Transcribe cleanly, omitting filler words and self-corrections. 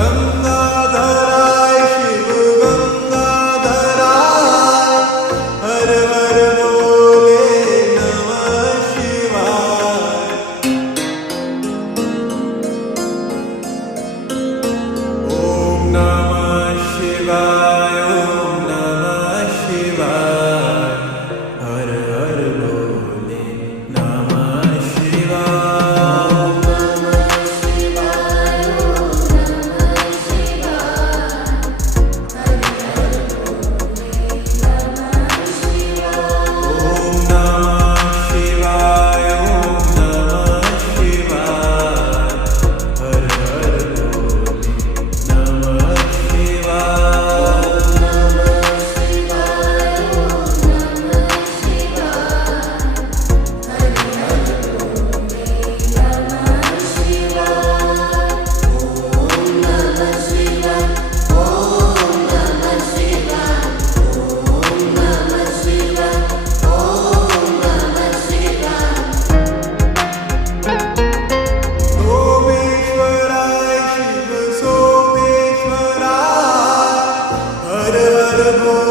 गंगाधराय शिव गंगाधराय हर हर बोले नमः शिवाय। ओम नमः शिवाय ओम नमः शिवाय हर हर बोले नमः शिवाय। ओम नमः शिवाय ओम नमः शिवाय हर हर बोले नमः शिवाय। सोमेश्वराय शिव सोमेश्वराय हर हर बोले